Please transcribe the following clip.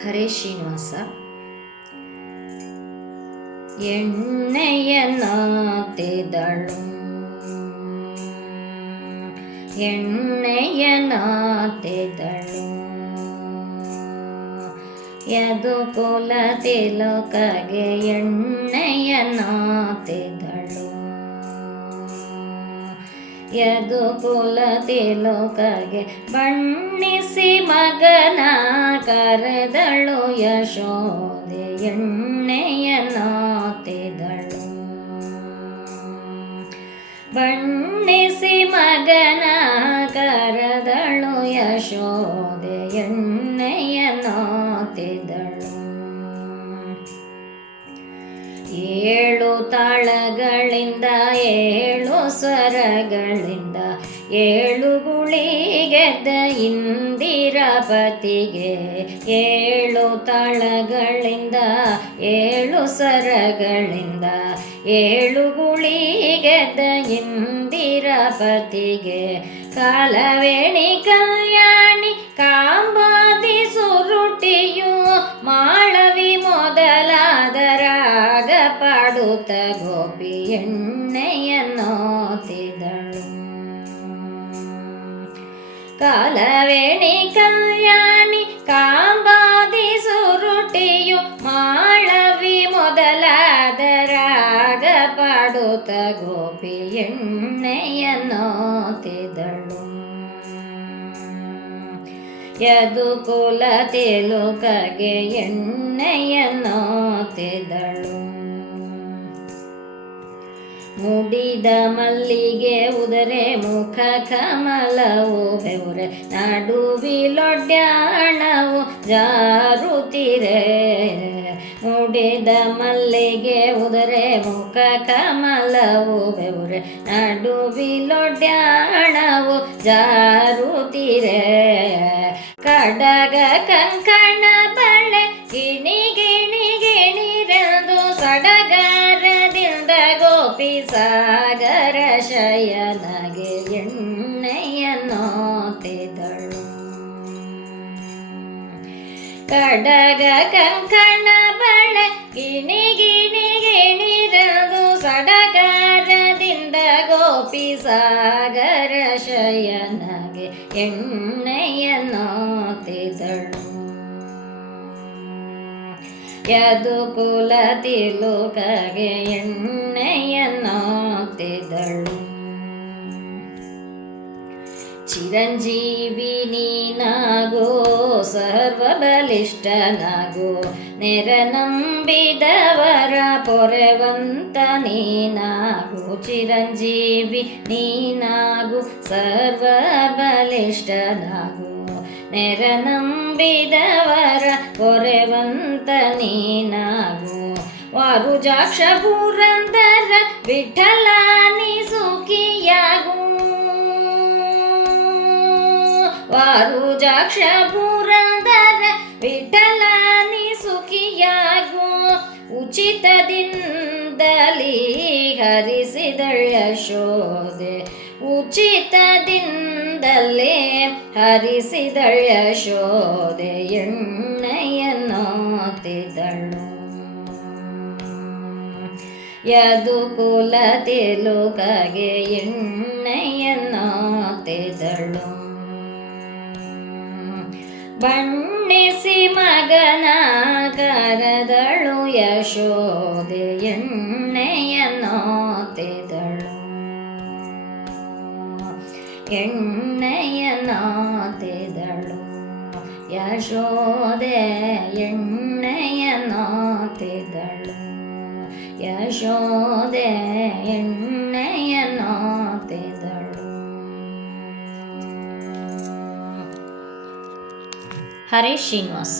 ಹರೇ ಶ್ರೀನಿವಾಸ. ಎಣ್ಣೆಯನಾತಿದಳು ಎಣ್ಣೆಯನಾತಿದಳು ಯದು ಕುಲ ತಿಲಕಗೆ ಎಣ್ಣೆಯನಾತಿದಳು ಯದು ಕುಲ ತಿಲಕಗೆ ಬಣ್ಣಿಸಿ ಮಗನ ಕರೆದಳು ಯಶೋದೆ ಎಣ್ಣೆಯನಾತಿದಳು ಬಣ್ಣಿಸಿ ಮಗನ ಕರೆದಳು ಯಶೋದೆ ಎಣ್ಣೆಯನಾತಿದಳು ಏಳು ತಾಳಗಳಿಂದ ಏಳು ಸ್ವರಗಳಿಂದ ಏಳು ಗುಳಿಗೆದ್ದ ಇಂದಿರಾಪತಿಗೆ ಏಳು ತಾಳಗಳಿಂದ ಏಳು ಸ್ವರಗಳಿಂದ ಏಳು ಗುಳಿಗೆದ್ದ ಇಂದಿರಾಪತಿಗೆ ಕಾಲವೇಣಿ ಕಲ್ಯಾಣಿ ಕಾಂಬಾದಿ ಸುರುಟಿಯು ಮಾಳವಿ ಮೊದಲಾದ ರಾಗ ಪಾಡುತ್ತ ಗೋಪಿ ಎಣ್ಣೆಯನಾತಿದಳು ಕಾಲವೇಣಿ ಕಲ್ಯಾಣಿ ಕಾಂಬಾದಿ ಸುರುಟಿಯು ಮಾಳವಿ ಮೊದಲಾದ ರಾಗ ಪಾಡುತ್ತ ಗೋಪಿ ಎಣ್ಣೆಯನಾತಿದಳು ಯದು ಕುಲ ತಿಲಕಗೆ ಎಣ್ಣೆಯನಾತಿದಳು ಮುಡಿದ ಮಲ್ಲಿಗೆ ಉದರೆ ಮುಖ ಕಮಲವು ಬೆವರೆ ನಡುವಿಲೊಡ್ಯಾಣವು ಜಾರುತ್ತಿರೆ ಮುಡಿದ ಮಲ್ಲಿಗೆ ಉದರೆ ಮುಖ ಕಮಲವು ಬೆವರೆ ನಡುವಿಲೊಡ್ಯಾಣವು ಜಾರುತ್ತಿರೆ ಕಡಗ ಕಂಕಣ ಬಳೆ ಗಿಣಿ ಗಿಣಿ ಗಿಣಿರೆಂದು ಸಡಗರದಿಂದ ಗೋಪಿ ಸಾಗರ ಶಯನಗೆ ಎಣ್ಣೆಯನಾತಿದಳು ಕಡಗ ಕಂಕಣ ಬಳೆ ಗಿಣಿ ಗಿಣಿ ಗಿಣಿರೆಂದು ಸಡಗರದಿಂದ ಗೋಪಿ ಸಾಗರ ಶಯನಗೆ ಎಣ್ಣೆಯನಾತಿದಳು ಯದು ಕುಲ ತಿಲಕಗೆ ಎಣ್ಣೆಯನಾತಿದಳು ಚಿರಂಜೀವಿ ನೀನಾಗೋ ಸರ್ವಬಲಿಷ್ಠನಾಗೋ ನೆರನಂಬಿದವರ ಪೊರೆವಂತ ನೀನಾಗು ಚಿರಂಜೀವಿ ನೀನಾಗು ಸರ್ವಬಲಿಷ್ಠನಾಗು ನೆರನಂಬಿದವರ ಪೊರೆವಂತ ನೀನಾಗು ವಾರುಜಾಕ್ಷ ಪುರಂದರ ವಿಠಲ ನೀ ಸುಖಿಯಾಗು ವಾರುಜಾಕ್ಷ ಪುರಂದರ ವಿಠಲ ನೀ ಸುಖಿಯಾಗು ಉಚಿತದಿಂದಲೀ ಹರಿಸಿದಳ ಯಶೋದೆ ಉಚಿತದಿಂದಲೇ ಹರಿಸಿದಳ ಯಶೋದೆ ಎಣ್ಣೆಯನಾತಿದಳು ಯದು ಕುಲ ತಿಲಕಗೆ ಎಣ್ಣೆಯನಾತಿದಳು ಬಣ್ಣಿಸಿ ಮಗನ ಕರೆದಳು ಯಶೋದೆ ಎಣ್ಣೆಯನಾತಿದಳು ಎಣ್ಣೆಯನಾತಿದಳು ಯಶೋದೆ ಎಣ್ಣೆಯನಾತಿದಳು ಯಶೋದೆ ಎಣ್ಣೆಯನಾತಿದಳು. ಹರೇ ಶ್ರೀನಿವಾಸ.